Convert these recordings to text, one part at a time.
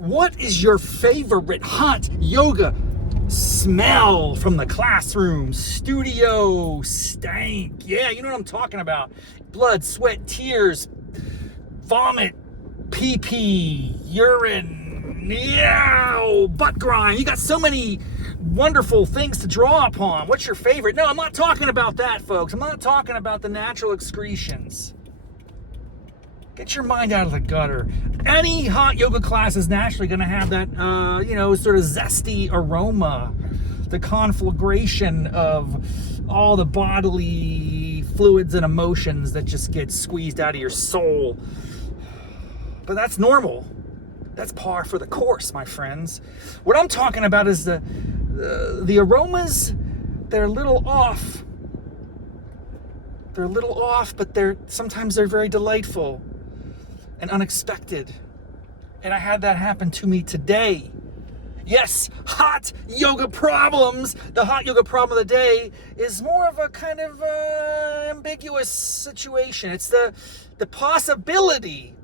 What is your favorite hot yoga smell from the classroom, studio, stank? Yeah, you know what I'm talking about. Blood, sweat, tears, vomit, pee-pee, urine, yeah, butt grime. You got so many wonderful things to draw upon. What's your favorite? No, I'm not talking about that, folks. I'm not talking about the natural excretions. Get your mind out of the gutter. Any hot yoga class is naturally going to have that, sort of zesty aroma, the conflagration of all the bodily fluids and emotions that just get squeezed out of your soul. But that's normal. That's par for the course, my friends. What I'm talking about is the aromas. They're a little off. They're a little off, but sometimes they're very delightful and unexpected. And I had that happen to me today. Yes, hot yoga problems. The hot yoga problem of the day is more of a kind of ambiguous situation. It's the possibility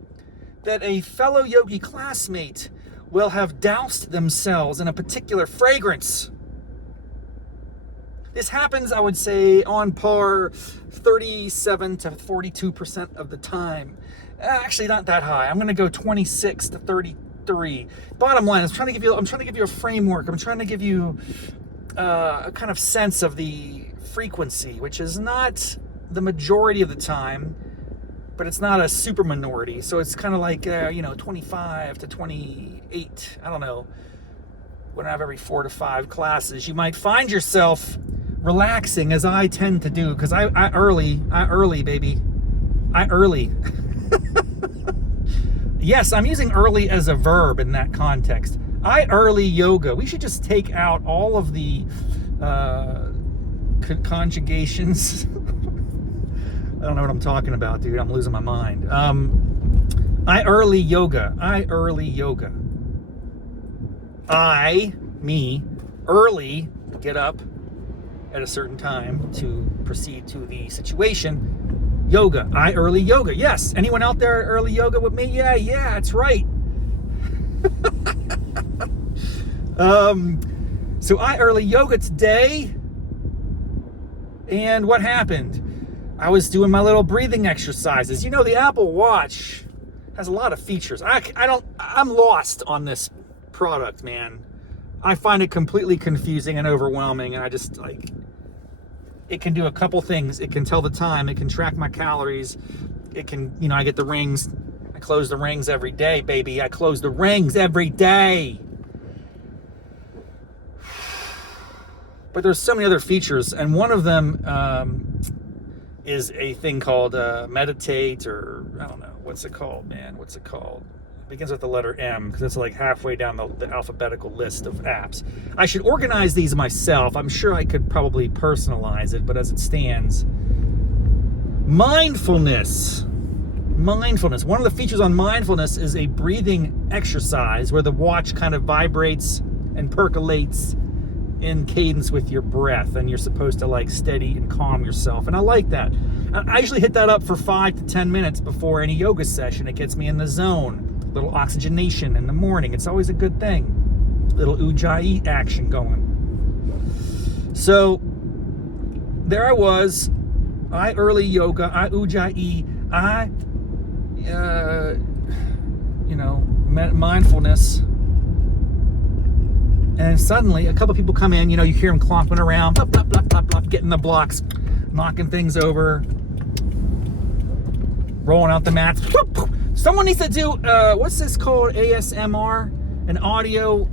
that a fellow yogi classmate will have doused themselves in a particular fragrance. This happens, I would say, on par 37 to 42% of the time. Actually, not that high. I'm going to go 26 to 33. Bottom line, I'm trying to give you a framework. I'm trying to give you a kind of sense of the frequency, which is not the majority of the time, but it's not a super minority. So it's kind of like 25 to 28. I don't know. When I have every 4 to 5 classes, you might find yourself relaxing, as I tend to do, because I early, baby. I early. Yes, I'm using early as a verb in that context. I early yoga. We should just take out all of the conjugations. I don't know what I'm talking about, dude. I'm losing my mind. I early yoga. Me, early, get up at a certain time to proceed to the situation. Yoga. I early yoga. Yes. Anyone out there early yoga with me? Yeah, that's right. So I early yoga today. And what happened? I was doing my little breathing exercises. You know, the Apple Watch has a lot of features. I'm lost on this product, man. I find it completely confusing and overwhelming, and I just it can do a couple things. It can tell the time, it can track my calories, it can, I get the rings. I close the rings every day, baby. I close the rings every day. But there's so many other features, and one of them is a thing called meditate, or I don't know, what's it called? It begins with the letter M, because it's like halfway down the alphabetical list of apps. I should organize these myself. I'm sure I could probably personalize it, but as it stands, mindfulness. One of the features on mindfulness is a breathing exercise where the watch kind of vibrates and percolates in cadence with your breath, and you're supposed to steady and calm yourself. And I like that. I usually hit that up for 5 to 10 minutes before any yoga session. It gets me in the zone. Little oxygenation in the morning. It's always a good thing. Little ujjayi action going. So there I was. I early yoga. I ujjayi. I mindfulness. And suddenly a couple people come in. You hear them clomping around, blah, blah, blah, blah, blah, getting the blocks, knocking things over, rolling out the mats. Someone needs to do, what's this called? ASMR? An audio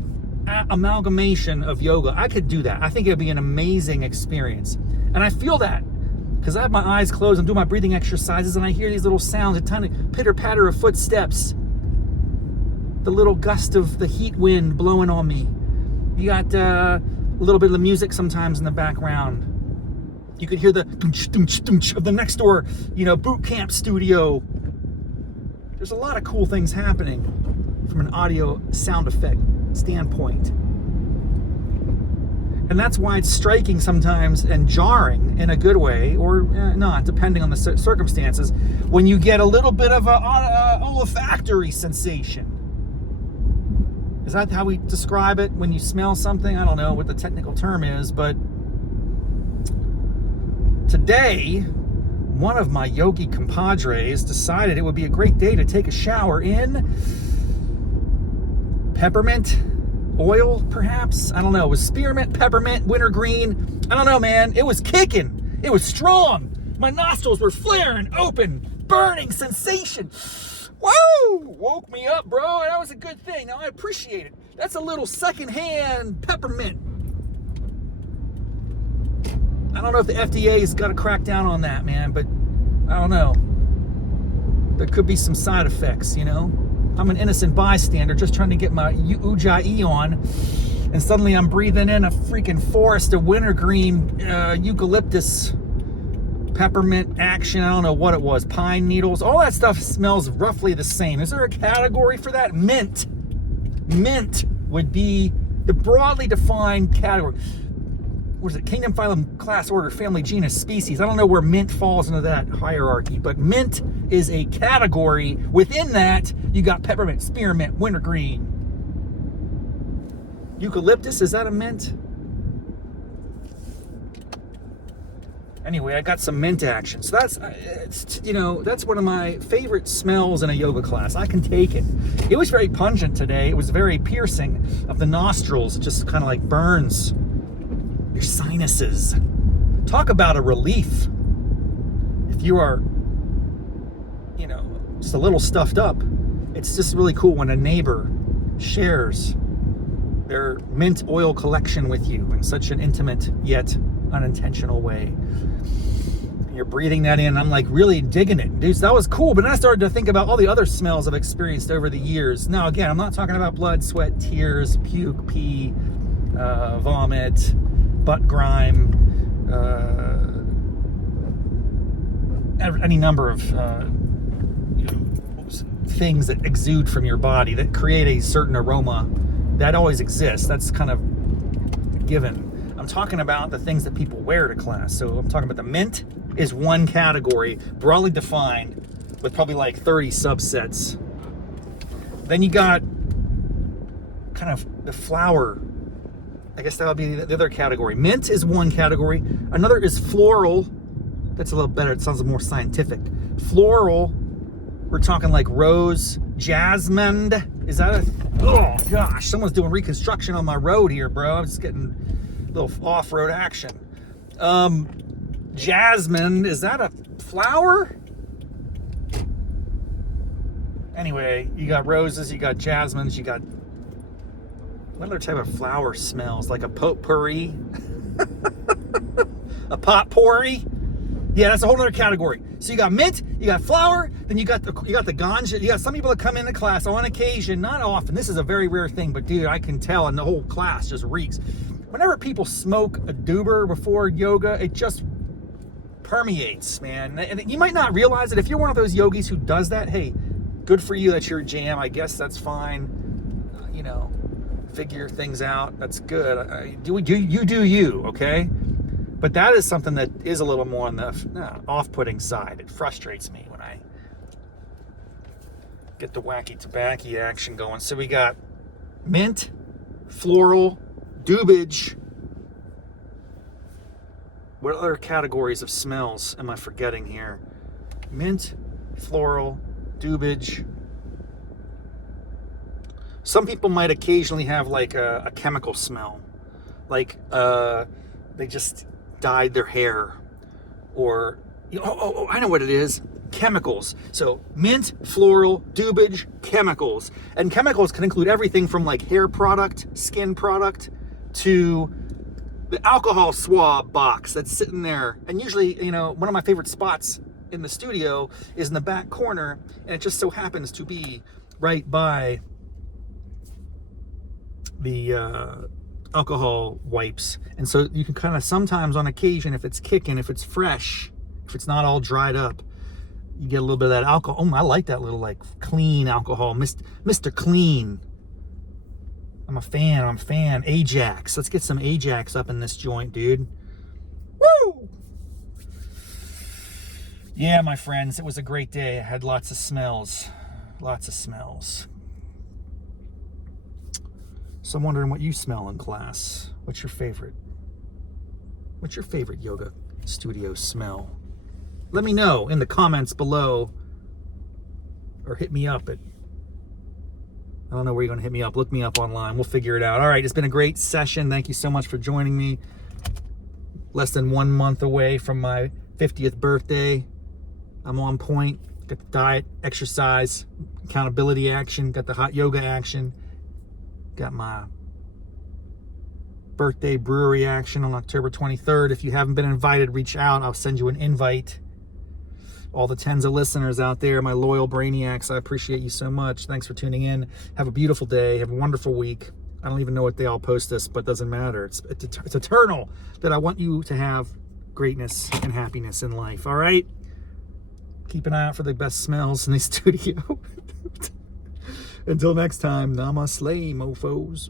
amalgamation of yoga. I could do that. I think it would be an amazing experience. And I feel that because I have my eyes closed. I'm doing my breathing exercises and I hear these little sounds, a tiny pitter-patter of footsteps. The little gust of the heat wind blowing on me. You got a little bit of the music sometimes in the background. You could hear the doonch, doonch, doonch of the next door, boot camp studio. There's a lot of cool things happening from an audio sound effect standpoint. And that's why it's striking sometimes and jarring in a good way, or not, depending on the circumstances, when you get a little bit of a olfactory sensation. Is that how we describe it when you smell something? I don't know what the technical term is, but today, one of my yogi compadres decided it would be a great day to take a shower in peppermint oil, perhaps? I don't know. It was spearmint, peppermint, wintergreen. I don't know, man. It was kicking. It was strong. My nostrils were flaring open, burning sensation. Whoa! Woke me up, bro. That was a good thing. Now I appreciate it. That's a little secondhand peppermint. I don't know if the FDA's got to crack down on that, man, but I don't know. There could be some side effects, you know? I'm an innocent bystander just trying to get my ujjayi on, and suddenly I'm breathing in a freaking forest of wintergreen eucalyptus peppermint action. I don't know what it was. Pine needles. All that stuff smells roughly the same. Is there a category for that? Mint. Mint would be the broadly defined category. What is it? Kingdom, phylum, class, order, family, genus, species. I don't know where mint falls into that hierarchy, but mint is a category. Within that, you got peppermint, spearmint, wintergreen. Eucalyptus, is that a mint? Anyway, I got some mint action. So that's, that's one of my favorite smells in a yoga class. I can take it. It was very pungent today. It was very piercing of the nostrils. It just kind of like burns your sinuses. Talk about a relief. If you are, just a little stuffed up, it's just really cool when a neighbor shares their mint oil collection with you in such an intimate yet unintentional way. You're breathing that in. I'm like really digging it, dude. So that was cool. But then I started to think about all the other smells I've experienced over the years. Now, again, I'm not talking about blood, sweat, tears, puke, pee, vomit, butt grime, any number of things that exude from your body that create a certain aroma. That always exists. That's kind of given. I'm talking about the things that people wear to class. So I'm talking about the mint is one category, broadly defined, with probably like 30 subsets. Then you got kind of the flower. I guess that would be the other category. Mint is one category. Another is floral. That's a little better. It sounds more scientific. Floral, we're talking like rose, jasmine. Is that a... Oh, gosh. Someone's doing reconstruction on my road here, bro. I'm just getting a little off-road action. Jasmine, is that a flower? Anyway, you got roses, you got jasmines, you got... What other type of flower smells? Like a potpourri? A potpourri? Yeah, that's a whole other category. So you got mint, you got flower, then you got the ganja. You got some people that come into class on occasion, not often. This is a very rare thing, but dude, I can tell, and the whole class just reeks. Whenever people smoke a doober before yoga, it just permeates, man. And you might not realize it. If you're one of those yogis who does that, hey, good for you. That's your jam. I guess that's fine. Figure things out. That's good. You do you, okay? But that is something that is a little more on the off-putting side. It frustrates me when I get the wacky tobacco action going. So we got mint, floral, dubage. What other categories of smells am I forgetting here? Mint, floral, dubage. Some people might occasionally have like a chemical smell. Like they just dyed their hair. Or, I know what it is. Chemicals. So mint, floral, dubage, chemicals. And chemicals can include everything from like hair product, skin product, to the alcohol swab box that's sitting there. And usually, one of my favorite spots in the studio is in the back corner, and it just so happens to be right by the alcohol wipes. And so you can kind of sometimes on occasion, if it's kicking, if it's fresh, if it's not all dried up, you get a little bit of that alcohol. Oh, I like that little like clean alcohol, Mr. Clean. I'm a fan. Ajax. Let's get some Ajax up in this joint, dude. Woo! Yeah, my friends, it was a great day. I had lots of smells. So I'm wondering what you smell in class. What's your favorite? What's your favorite yoga studio smell? Let me know in the comments below, or hit me up at, I don't know where you're going to hit me up. Look me up online. We'll figure it out. All right, it's been a great session. Thank you so much for joining me. Less than 1 month away from my 50th birthday. I'm on point. Got the diet, exercise, accountability action. Got the hot yoga action. Got my birthday brewery action on October 23rd. If you haven't been invited, reach out. I'll send you an invite. All the tens of listeners out there, my loyal brainiacs, I appreciate you so much. Thanks for tuning in. Have a beautiful day. Have a wonderful week. I don't even know what day I'll post this, but it doesn't matter. It's eternal that I want you to have greatness and happiness in life. All right? Keep an eye out for the best smells in the studio. Until next time, namaste, mofos.